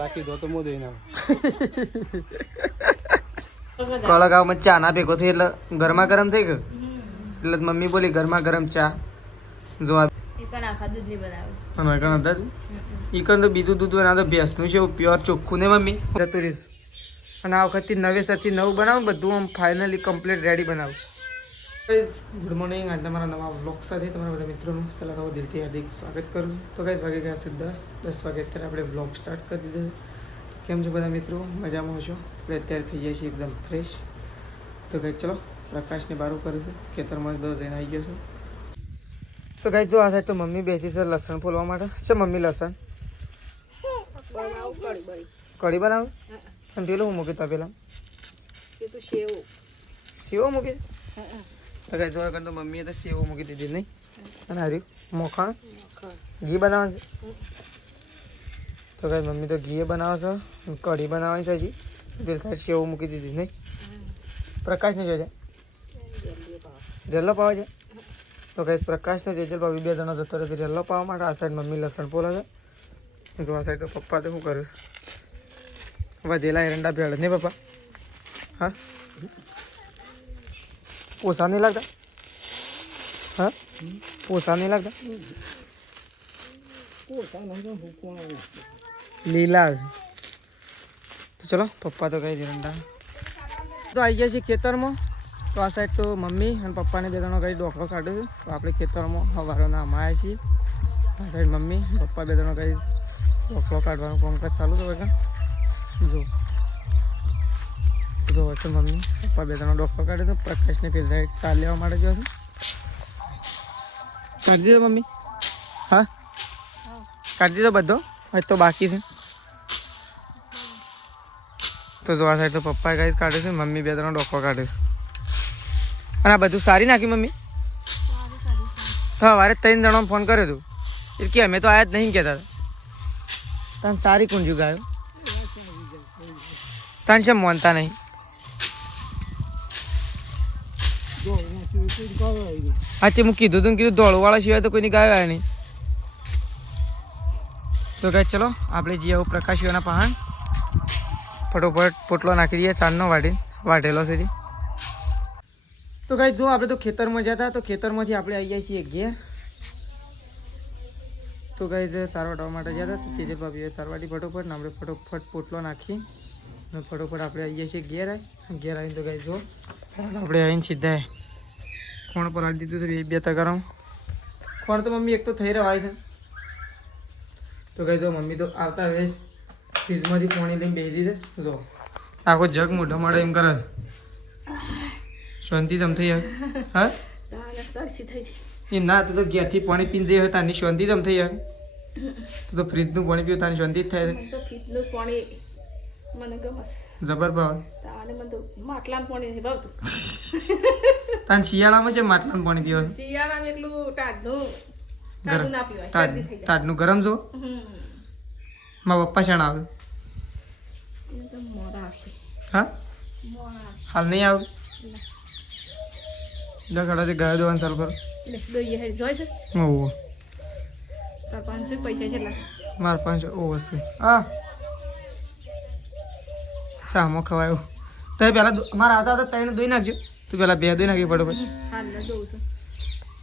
લાખી દો તો મો દઈને કોળા ગામમાં ચા ના ભેગો થઈ એટલે ગરમા ગરમ થઈ ગયો એટલે મમ્મી બોલી ગરમા ગરમ ચા જો ઈકન તો બીજું દૂધ બના તો ભેંસનું છે પ્યોર ચોખ્ખું ને મમ્મી જતું રહ્યું અને આ વખતથી નવેસરથી નવું બનાવું બધું આમ ફાઇનલી કમ્પ્લીટ રેડી બનાવું. Good morning. આજે તમારા નવા વ્લોગ સાથે તમારા બધા મિત્રોનું પહેલાં તો દિલથી હાર્દિક સ્વાગત કરું છું. તો ગાઈસ વાગે ગયા છે 10 વાગે અત્યારે આપણે વ્લોગ સ્ટાર્ટ કરી દીધો. કેમ છો બધા મિત્રો? મજામાં છો? આપણે અત્યારે થઈ જાય છે એકદમ ફ્રેશ. તો ગાઈસ ચલો પ્રકાશને બારું કરે છે ખેતરમાં બસ જઈને આવી ગયો છું. તો ગાઈસ જો આ સાઈડ તો મમ્મી બેસી છે લસણ ફોલવા માટે. છે મમ્મી લસણ કઢી બનાવું અને પેલું હું મૂકી તા પેલા સેવો મૂકી. તો ગાઈસ જો તો મમ્મીએ તો સેવો મૂકી દીધી નહીં અને હાર્યું મોખણ ઘી બનાવે છે. તો ગાઈસ મમ્મી તો ઘી બનાવે છે કઢી બનાવવાની છે હજી પેલી સાઈડ સેવો મૂકી દીધી નહીં. પ્રકાશને છે જેલ્લો પાવે છે. તો ગાઈસ પ્રકાશને જેજલ ભાભી બે જણા જતો રહે છે જેલ્લો પાવા માટે. આ સાઈડ મમ્મી લસણ પોલે છે. જો આ સાઈડ તો પપ્પા તો શું કર્યું વધેલા એરંડા ભેળ નહીં પપ્પા? હા પોસા નહીં લાગતા? હા પોસા નહીં લાગતા? લીલા તો ચલો પપ્પા તો કઈ એરંડા તો આવી ગયા છે ખેતરમાં. તો આ સાઈડ તો મમ્મી અને પપ્પાને બે જણો કઈ ડોકરો કાઢ્યો છે. તો આપણે ખેતરમાં સવારના અમાયા છીએ. આ સાઈડ મમ્મી પપ્પા બે જણો કઈ ડોકરો કાઢવાનું કામકાજ ચાલુ છે. બધા જો વચ્ચે મમ્મી પપ્પા બે જણો ડોકરો કાઢ્યો તો પ્રકાશને પેલી સાઈડ ચાલ લેવા માટે ગયો છે. કાઢી દીધો મમ્મી? હા કાઢી દીધો બધો હજ તો બાકી છે. તો જો આ સાઈડ તો પપ્પાએ કઈ કાઢે છે મમ્મી બે ત્રણ ડોકો કાઢે છે. અને આ બધું સારી નાખી મમ્મી? હા વારે 3 જણાને ફોન કર્યો હતું એટલે કે અમે તો આયા જ નહીં કહેતા તને સારી કુંજુ ગાયો તને છે મોનતા નહીં. હા તે હું કીધું તું કીધું દોડવાળા સિવાય તો કોઈની ગાયો આવ્યા નહીં. તો કહે ચલો આપણે જઈએ આવું પ્રકાશીઓના પહાણ ફટોફટ પોટલો નાખી દઈએ સાંજનો વાઢેલો છે. તો ગાઈસ જો આપણે તો ખેતરમાં જતા તો ખેતરમાંથી આપણે આવી જાય છીએ ઘેર. તો ગાઈસ સારવાટવા માટે જતા તો તેજલ ભાભીએ સારવાટી ફટોફટ ને આપણે ફટોફટ પોટલો નાખી અને ફટોફટ આપણે આવી જાય છીએ ઘેર આવીને તો ગાઈસ જો આપણે આવીને સીધા ખોણ પલાળી દીધું છે 2 તગારામ ખોણ તો મમ્મી એક તો થઈ રહ્યો છે. તો ગાઈસ જો મમ્મી તો આવતા હવે ફ્રીજમાંથી પાણી લઈને બેસી દીધે. જો આખો જગ મોઢા મળે એમ કરે શાંતિ તમ થઈ જાય. હા એ ના તો ઘેરથી પાણી પીને જઈએ તાની શાંતિ તમ થઈ જાય. તો ફ્રીજનું પાણી પીવું તાની શાંતિ જ થાય છે. જબર ભાવ તાન શિયાળામાં છે માટલાનું પાણી પીવાનું ટાઢનું ગરમ જો મારા પપ્પા શાણ આવે? હા હાલ નહીં આવે? દખાડાથી ગાયો દોવાનું ચાલુ કરો. મારા 500 ઓવર છે. હા સામો ખવાયો તો પહેલાં મારા આવતા હતા 3 ધોઈ નાખજો. તું પહેલાં 2 ધોઈ નાખી પડો પછી.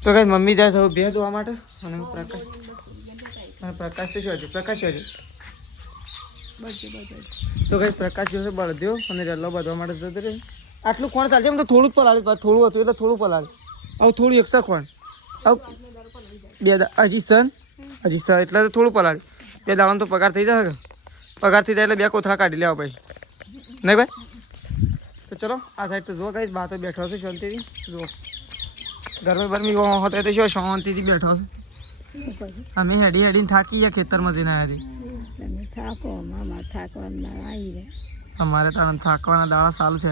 તો કઈ મમ્મી જાય સૌ 2 ધોવા માટે અને પ્રકાશ તો શું હજુ પ્રકાશ હજુ તો કઈ પ્રકાશ જોશે બળદ્યો અને રેલો બધવા માટે જતો રહે. આટલું કોણ ચાલશે? એમ તો થોડું જ પલાળી થોડું હતું એટલે થોડું પલાળી આવું થોડું એક્સ્ટ્રા કોણ આવું 2 હજી સન એટલે તો થોડું પલાળી 2 દાડાનો તો પગાર થઈ જાય. પગાર થઈ જાય એટલે 2 કોથળા કાઢી લેવા ભાઈ નહીં ભાઈ. તો ચલો આ સાઈડ તો જો કઈ બા તો બેઠો છે શાંતિથી. જો ગરમી હોતે તો શું શાંતિથી બેઠો છે. અમે હેડીને થાકી ગયા ખેતરમાં જઈને આવ્યા હતી. અમારે તો થાકવાના દાડા ચાલુ છે.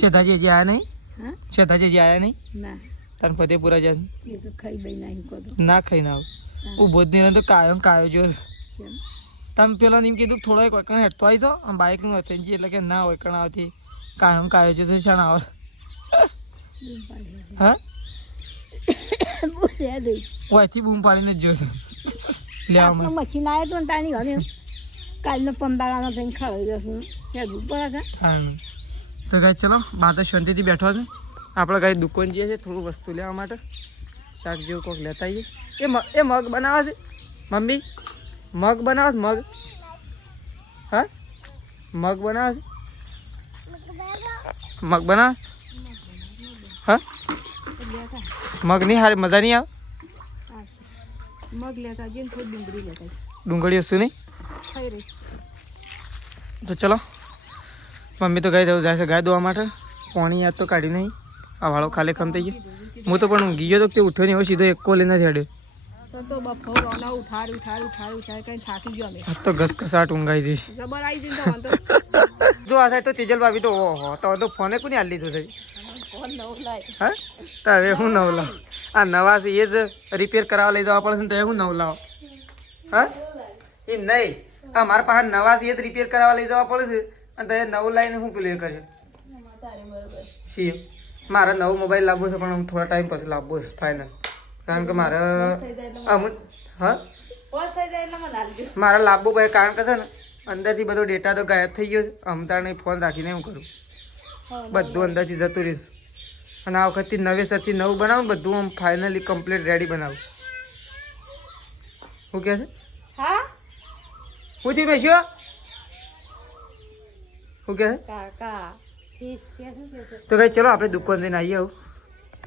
શેતાજી હજી આવ્યા નહીં? શેતાજી હજી આવ્યા નહીં? તાર ફતેપુરા જાય ના ખાઈ ના આવું ઉભો જ નહીં તો કાયો જો તમે પેલા એમ કીધું થોડો એક વખત હેઠતો આવી જાઓ આમ બાઇકનું હતી એટલે કે ના હોય કણ આવતી કાયો જો શાણ આવે. હા ઓયથી બૂમ પાડીને જ જોશે લેવામાં મશીન આવ્યો તો તાની ઘરે કાલનો પંબાળાનો થઈને ખવાઈ જશું હા તો ગાય ચલો બા તો શાંતિથી બેઠો છે આપણે ગાય દુકાન જઈએ છીએ થોડું વસ્તુ લેવા માટે શાક જેવું કોઈક લેતા આવીએ એ મગ બનાવે છે મમ્મી મગ બનાવે મગ હા મગ બનાવે છે મગ બનાવે હા મગ નહીં હારે મજા નહીં આવે મગ લેતા જઈને થોડી ડુંગળી લેતા ડુંગળી શું નહીં તો ચલો મમ્મી તો ગાય જવું જાય છે ગાય દોવા માટે પાણી યાદ તો કાઢી નહીં આ વાળો ખાલી ખમ થઈ ગયો હું તો પણ ઊંઘી ગયો તો તે ઉઠ્યો નહીં હવે સીધો એક કોલ નથી હેડ્યો તો બફો ઉઠાડ કઈ થાકી ગયો અમે આ તો ઘસઘસાટ ઊંઘાઈ જઈશ જબર આવી જઈને તો જો આ સાઈડ તો તેજલ ભાભી તો ઓહો તો ફોને કોને હાલ લીધો છે ફોન નવો લાય હા તો હવે હું નવ લાવ આ નવા છે એ જ રિપેર કરાવવા લઈ જવા પડશે ને તો હું નવ લાવ હા એ નહીં આ મારા પાસે નવા છે એ જ રિપેર કરાવવા લઈ જવા પડશે અને તો એ નવું લાવીને હું પેલું એ કર્યું સી મારે નવો મોબાઈલ લાવવો છે પણ થોડા ટાઈમ પછી લાવવો છે ફાઇનલ કારણ કે મારે અમુક હા મારે લાવવો ભાઈ કારણ કે છે ને અંદરથી બધો ડેટા તો ગાયબ થઈ ગયો છે અમતાને ફોન રાખીને હું કરું બધું અંદરથી જતું રહ્યું અને આ વખતથી નવેસરથી નવું બનાવું બધું આમ ફાઇનલી કમ્પ્લીટ રેડી બનાવું શું કહે છે હા હું થી બેસ્યો શું કહે છે કાકા તો કઈ ચલો આપણે દુકાન જઈને આવીએ આવું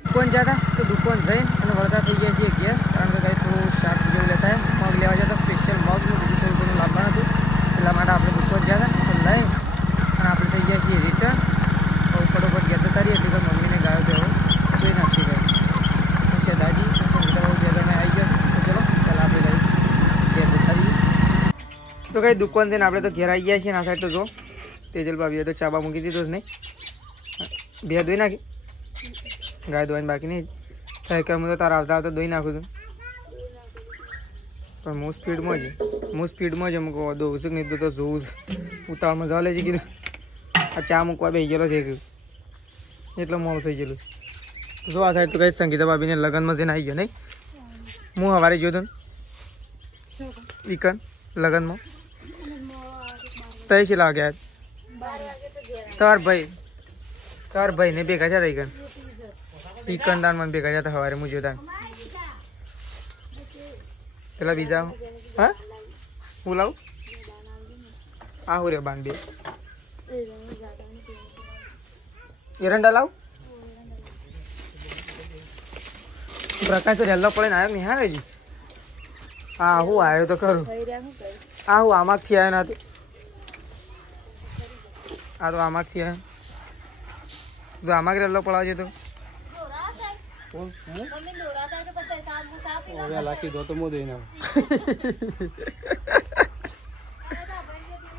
દુકાન જતા તો દુકાન જઈને અને વળતા થઈ ગયા છીએ ઘેર કારણ કે કંઈ થોડું શાક જેવું લેતા મગ લેવા જતા સ્પેશિયલ મગનું બીજું થોડું ઘણું લાવવાનું હતું એટલા માટે આપણે દુકાન જતા તો લઈ અને આપણે થઈ ગયા છીએ રિટર્ન ફટોફટ ગયા જતા રહીએ એટલે મમ્મીને ગાયો દેવો જોઈ નાખી ગયો પછી દાદી અમે આવી ગયા તો ચલો પહેલાં આપણે ઘેર જતા રહીએ તો કઈ દુકાન જઈને આપણે તો ઘેર આવી ગયા છીએ ને આ સાઈડ તો જો તેજલ ભાભીએ તો ચાબા મૂકી દીધો જ નહીં બે ધોઈ નાખી ગાય ધોવાની બાકી નહીં સાયકલ હું તો તારા આવતા આવતા ધોઈ નાખું છું પણ હું સ્પીડમાં જ અમુક દોવું છું નહીં તો જોવું છું ઉતાવળમાં જવા લેજે કીધું આ ચા મૂકવા બેસી ગયેલો છે એટલો મોડું થઈ ગયેલું જો આ સાઈડ તો કઈ સંગીતા ભાભીને લગ્નમાં જઈને આવી ગયો નહીં હું સવારે જોયો તો ઈકન લગ્નમાં તય છે લાગ્યા તાર ભાઈ ને ભેગા જતા ઈકન દાનમાં ભેગા જતા સવારે હું જોતા પેલા બીજા હા હું લાવું આ હું રે બાન બે એરંડા લાવ પ્રકાશ તો રેલ્લો પડે ને આવ્યો નહીં હા હજી હા હું આવ્યો તો ખરું હા હું આમાંથી આવ્યો નથી આ તો આમાંથી આવ્યો તો આમાં રેલ્લો પડાવજે તો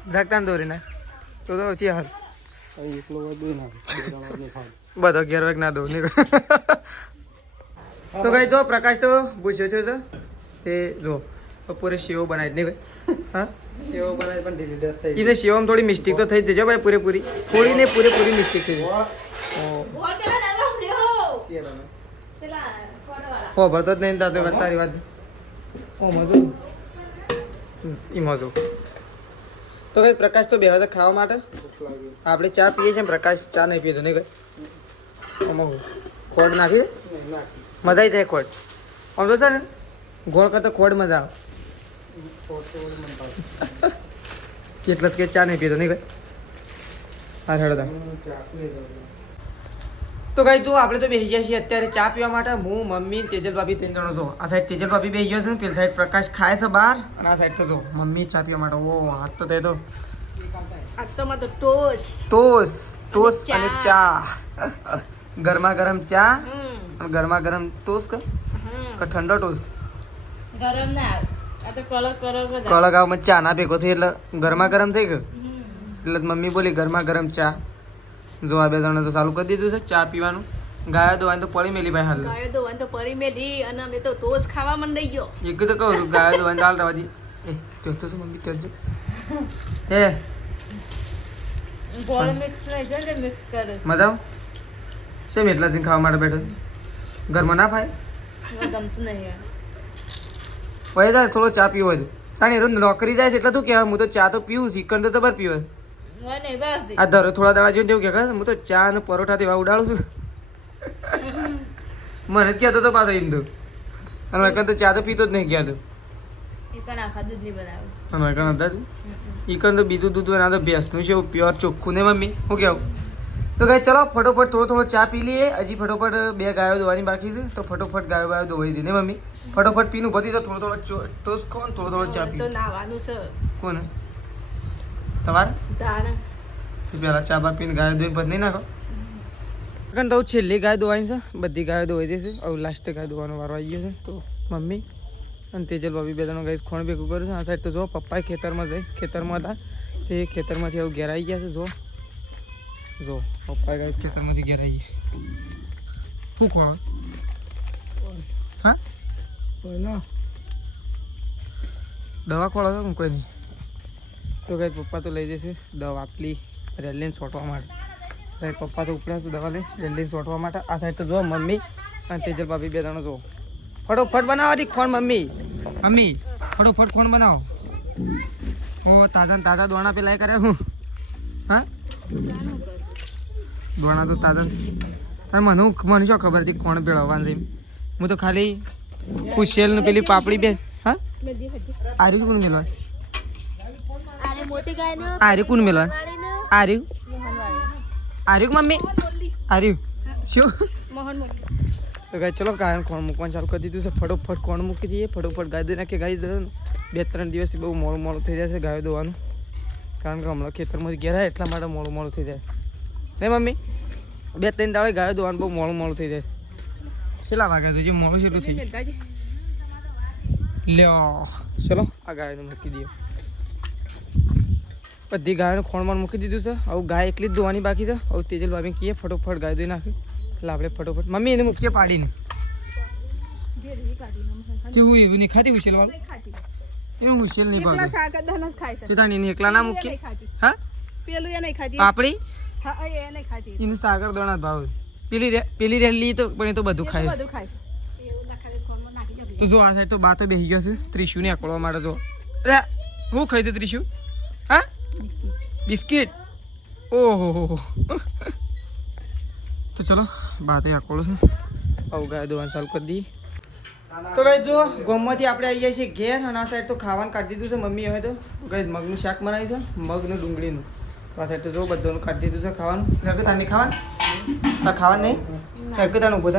ઝાકતા દોરી ના તો ઓછી હાલ બધો ઘેર વેક ના દો તો કઈ જો પ્રકાશ તો પૂછ્યો છો તે જો બપોરે શેવો બનાવી જ નહીં ભાઈ હા શેવો બનાવી પણ ડિલીટ થઈ એને શેવામાં થોડી મિસ્ટેક તો થઈ જ જજો ભાઈ પૂરેપૂરી થોડી ને પૂરેપૂરી મિસ્ટેક થઈ જાય ઓ ભરતો જ નહીં તાતો તારી વાત ઓ મજો ઈ મજો તો કઈ પ્રકાશ તો બેહવા ખાવા માટે આપણે ચા પીએ છીએ પ્રકાશ ચા નહીં પીતો નહીં કઈ આમાં ખોડ નાખી મજા આવી જાય ખોડ આમ તો છે ને ગોળ કરતા ખોડ મજા આવે એટલે કે ચા નહીં પીતો નહીં કઈ હા હેડો તો ગાઈ જો આપણે તો બેસી ગયા છીએ અત્યારે ચા પીવા માટે હું મમ્મી તેજલ ભાભી 3 જણો છો આ સાઈડ તેજલ ભાભી બેસી ગયો છે પેલી સાઈડ પ્રકાશ ખાય છે બહાર અને આ સાઈડ તો જો મમ્મી ચા પીવા માટે ઓ હાથ તો તે તો ટોસ્ટ અને ચા ગરમા ગરમ ચા અને ગરમા ગરમ ટોસ્ટ કે ઠંડો ટોસ્ટ ગરમ ના આ તો કળક ગામમાં ચા ના ભેગો થઈ એટલે ગરમા ગરમ થઈ ગયો એટલે મમ્મી બોલી ગરમા ગરમ ચા જો આ બે જણા તો ચાલુ કરી દીધું છે ચા પીવાનું ગાયો દોવાની તો પડી મેલી ભાઈ હાલ ગાયો દોવાની તો પડી મેલી અને અમે તો ટોસ્ટ ખાવા મંડાઈ ગયો એક તો કહું છું ગાયો દોવાની દાલ રવા દી એ તો મમ્મી કરજો એ ગોળ મિક્સ નહીં જલ્દી મિક્સ કરે મજા સેમ એટલા દિન ખાવા માટે બેઠો ઘરમાં ના ફાય ગમતું નહીં ભાઈ તારે થોડો ચા પીવો હોય તાણે એ તો નોકરી જાય છે એટલે તું કહેવાય હું તો ચા તો પીવું ચિકન તો જબર પીવે આ ધરો થોડા દાડા જોઈને જેવું કે હું તો ચા અને પરોઠા તેવા ઉડાડું છું મને જ કહેતો તો પાછો હિન્દુ અને મેં તો ચા તો પીતો જ નહીં કહેતો અમે કણ હતા ઈકન તો બીજું દૂધ બના તો ભેંસનું છે પ્યોર ચોખ્ખું ને મમ્મી હું કેવું તો કઈ ચલો ફટોફટ થોડો ચા પી લઈએ હજી ફટોફટ 2 ગાયો ધોવાની બાકી છે તો ફટોફટ ગાયો ધોઈ દે ને મમ્મી ફટોફટ પીનું પતી તો થોડો ટોસ ખાવ થોડો ચા પી નાવાનું છે કોને તમારે દાણા તો પેલા ચા બા પીને ગાયો ધોઈ બધ નહીં નાખો કારણ તો છેલ્લી ગાય ધોવાની છે બધી ગાયો ધોઈ દેશે હવે લાસ્ટ ગાય ધોવાનો વારો આવી ગયો છે તો મમ્મી અને તેજલ ભાભી બે જણો ગાય ખોણ ભેગું કર્યું છે આ સાઈડ તો જો પપ્પા ખેતરમાં જાય ખેતરમાં હતા તે ખેતરમાંથી હવે ઘેર આવી ગયા છે જો પપ્પા ગાય ખેતરમાંથી ઘેર આવી ગયા શું ખોળો હા દવા ખોળો છો કોઈ નહીં તો ગાય પપ્પા તો લઈ જશે દવા આપલી રેલીને છોટવા માટે સાઈડ પપ્પા તો ઉપડ્યા છે દવા લઈ રેલીને છોટવા માટે આ સાઈડ તો જો મમ્મી અને તેજલ ભાભી બે જણો જો ફટોફટ બનાવવાની ખોણ મમ્મી ફટોફટ ખોણ બનાવો ઓ તાજા દોણા પેલા કરે હું હા દોણા તો તાજા તાર મને શું ખબર હતી કોણ પેળવવાનું છે હું તો ખાલી ખુશેલ ને પેલી પાપડી બેન હા આર્યું કોણ મેળવા આર્યું કોણ મેળવા આર્યું મમ્મી આર્યું શું તો ગાય ચલો ગાયને ખોણ મૂકવાનું ચાલુ કરી દીધું છે ફટોફટ ખોણ મૂકી દઈએ ફટોફટ ગાય દઈ નાખીએ ગાય 2-3 દિવસથી બહુ મોડું થઈ જાય છે ગાયો દોવાનું કારણ કે હમણાં ખેતરમાંથી ઘેર આવે એટલા માટે મોડું થઈ જાય નહીં મમ્મી 2-3 દાડે ગાયો દોવાનું બહુ મોડું થઈ જાય કેટલા વાગ્યા છે જે મોડું કેટલું થઈ લ્યો ચલો આ ગાયને મૂકી દઈએ બધી ગાયને ખોણમાં મૂકી દીધું છે હવે ગાય એકલી જ ધોવાની બાકી છે હવે તેજલ ભાભી કહીએ ફટોફટ ગાય ધોઈ નાખી એટલે આપણે ફટોફટ મમ્મી એને મૂકીએ પાડીને કેવું એવું નહીં ખાતી ઉછેલ વાળું એવું ઉછેલ નહીં ભાવે તું તાણી એને એકલા ના મૂકીએ હા પેલું એ નહીં ખાતી પાપડી હા એ નહીં ખાતી એને સાગર દોણા ભાવ પેલી રેલી તો પણ એ તો બધું ખાય તો જો આ સાઈડ તો બા તો બેસી ગયો છે ત્રિશુ ને આકળવા માટે જો અરે હું ખાઈ દે ત્રિશુ હા બિસ્કિટ ઓહો તો ચલો બા તો આકળો છે આવું ગાય દોવાનું ચાલુ કરી દઈએ તો ભાઈ જો ગોમમાંથી આપણે આવી જાય છે ઘેર અને આ સાઈડ તો ખાવાનું કાઢી દીધું છે મમ્મી હવે તો કઈ મગનું શાક બનાવી છે મગનું ડુંગળીનું તો આ સાઈડ તો જો બધાનું કાઢી દીધું છે ખાવાનું તાર નહીં ખાવાનું તાર ખાવાનું નહીં તાનું ઉભો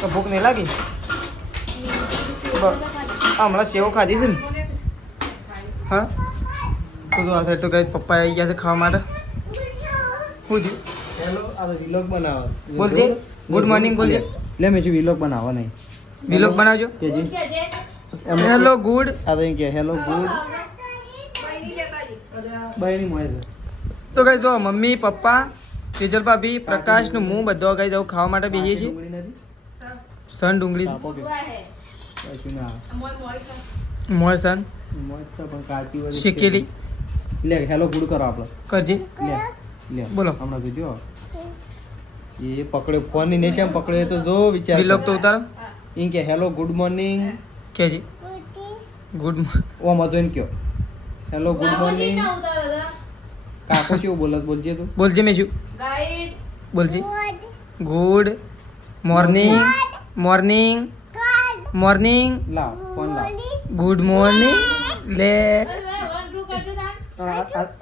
તો ભૂખ નહીં લાગી હમણાં સેવો ખાધી છે ને હા તો આ સાઈડ તો કઈ પપ્પા આવી ગયા છે ખાવા માટે શું થયું હેલો આ વિલોગ બનાવો બોલજે ગુડ મોર્નિંગ બોલજે લે મેં વિલોગ બનાવવા નહીં વિલોગ બનાવજો કેજી હેલો ગુડ આ તો કે હેલો ગુડ બાયની મોય તો કઈ જો મમ્મી પપ્પા તેજલ ભાભી પ્રકાશ નું હું બધો કઈ જાઉં ખાવા માટે બેસીએ છીએ સન ડુંગળી મોય સન શીખેલી લે હેલો ગુડ કરો આપણે કરજે લે બોલો હમણાં તો જો એ પકડે ફોન ની નેશે પકડે તો જો વિચાર વિલોગ તો ઉતારો ઈ કે હેલો ગુડ મોર્નિંગ કેજી ગુડ ઓ મજો એને કયો હેલો ગુડ મોર્નિંગ કાકો શું બોલત બોલજે તું બોલજે મેં શું બોલજે ગુડ મોર્નિંગ મોર્નિંગ લાવ ફોન લાવ ગુડ મોર્નિંગ લે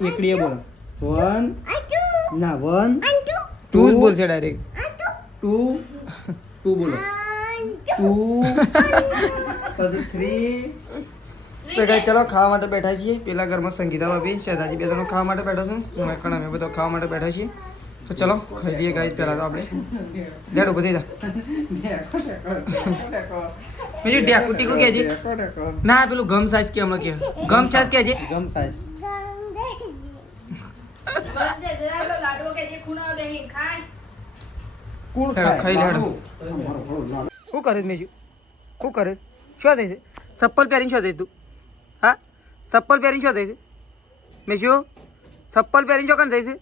એકડીએ બોલ 1 ના 1 ટુ જ બોલશે ડાયરેક્ટ 2 બોલો 2 પછી 3 તો કઈ ચલો ખાવા માટે બેઠા છીએ પેલા ઘરમાં સંગીતા ભાભી શેદાજી બે જણો ખાવા માટે બેઠા છું હું એકણ અમે બધો ખાવા માટે બેઠા છીએ તો ચલો ખાઈ લઈએ ગાઈસ પહેલા તો આપણે ડેડ ઉભો થઈ જા બીજું ઢેકુ ટીકુ કહેજે ના પેલું ગમ સાઈઝ કે હમણાં કે ગમ સાઈઝ કહેજે ગમ થાય કોણ ખાઈ લેડો શું કરે મેં શું કરે શું થાય છે ચપ્પલ પહેરીને શું થાય તું હા ચપ્પલ પહેરીને શું થાય છે મેં શું ચપ્પલ પહેરીને શું કાન થાય છે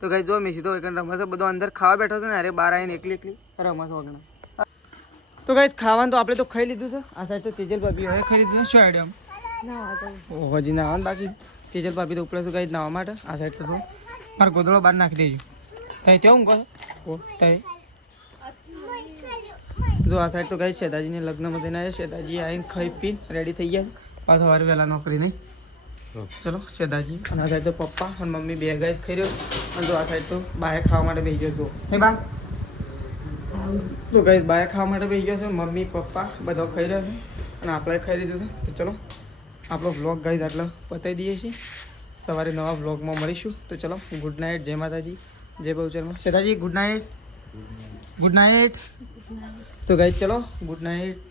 તો કઈ જો મેં સીધો એક રમશે બધો અંદર ખાવા બેઠો છે ને અરે બહાર આવીને એકલી રમશે વગણા તો ગાઈસ ખાવાનું તો આપણે તો ખાઈ લીધું છે. આ સાઈડ તો તેજલ ભાભી હવે ખાઈ લીધું છે. શું આઈડિયા ઓહો હજી નાવાનું બાકી. તેજલ ભાભી તો ઉપડે છે ગાઈસ નાવા માટે. આ સાઈડ તો મારો ગોદડો બહાર નાખી દેજો. ત્યાં ત્યાં હું કહો ઓ ત્યાં જો આ સાઈડ તો ગાઈસ શેતાજીને લગ્નમાં જઈને આવ્યા. શેતાજી આવીને ખાઈ પી રેડી થઈ ગયા. પાછો સવારે વહેલા નોકરી નહીં. ચલો શેતાજી અને આ સાઈડ તો પપ્પા અને મમ્મી બે ગાઈસ ખાઈ રહ્યો. અને જો આ સાઈડ તો બહાર ખાવા માટે બેસી ગયો છો. હે બા તો ગાઈસ બહાર ખાવા માટે બેસી ગયો છે. મમ્મી પપ્પા બધો ખાઈ રહ્યો છે અને આપણે ખાઈ લીધું છે. તો ચલો આપણો વ્લોગ ગાઈસ આટલો પતાવી દઈએ છીએ. સવારે નવા વ્લોગમાં મળીશું. તો ચલો ગુડ નાઇટ. જય માતાજી જય બહુચરમાં. શેતાજી ગુડ નાઇટ. Good night. તો ગાઈસ ચલો ગુડ નાઇટ.